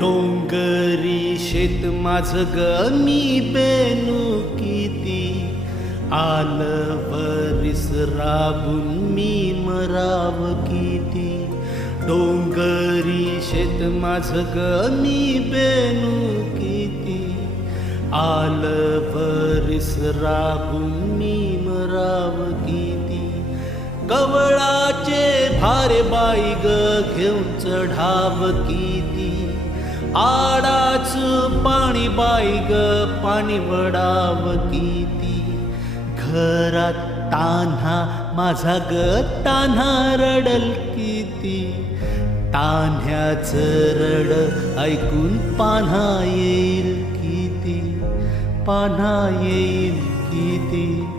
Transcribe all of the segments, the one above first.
डोंगरी शेत माझ ग. मी बेनू किती आल वरिस राबून मी मराव किती. डोंगरी शेत माझ ग. मी बेनू किती आल वरिस राबून मी मराव किती. कवळाचे भारे बाई ग. घेऊन चढाव किती. आडाच पाणी बाईग पाणी वडाव किती. घरात तान्हा माझा ग तान्हा रडल किती. तान्ह्याच रड ऐकून पान्हा येईल किती. पान्हा येईल किती.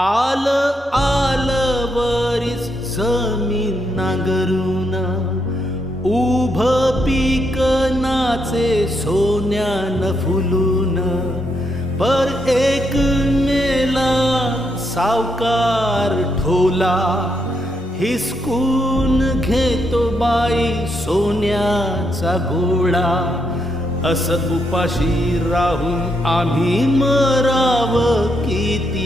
आलं आलं वरीस जमीन नांगरून. उभ पीक नाचे सोन्यान फुलून. पर एक मेला सावकार ठोला. हिसकून घेतो बाई सोन्याचा गोळा. असं उपाशी राहून आम्ही मराव किती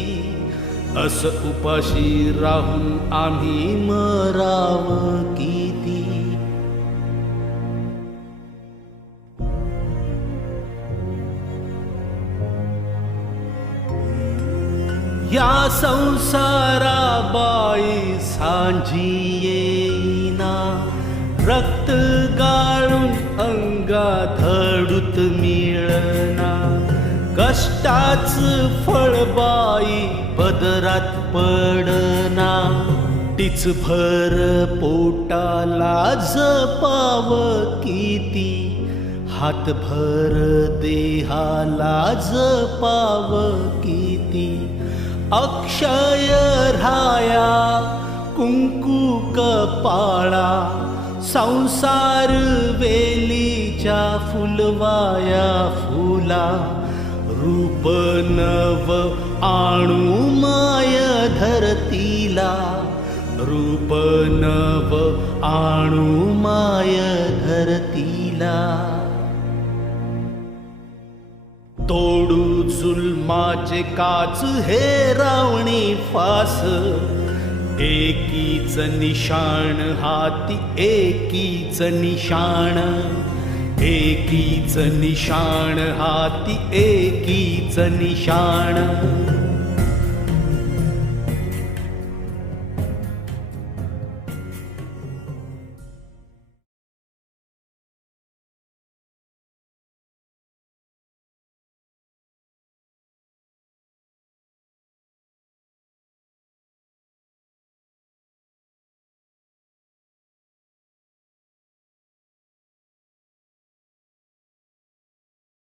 अस उपाशी राहून आम्ही मराव किती. या संसारा बाई सांजी येईना. रक्त गाळून अंगा धडूत मिळना. कष्टाच फळबाई पदरात पडना. तीच भर पोटाला जपाव किती. हातभर देहाला जपाव किती. अक्षय राया कुंकू कपाळा संसार वेलीच्या फुलवाया फुला. रूप नव आणू माय धरतीला. रूप नव आणू माय धरतीला. तोडू जुलमाचे काच हे रावणी फास. एकीच निशाण हाती एकीच निशाण. एकीच निशाण हाती एकीच निशाण.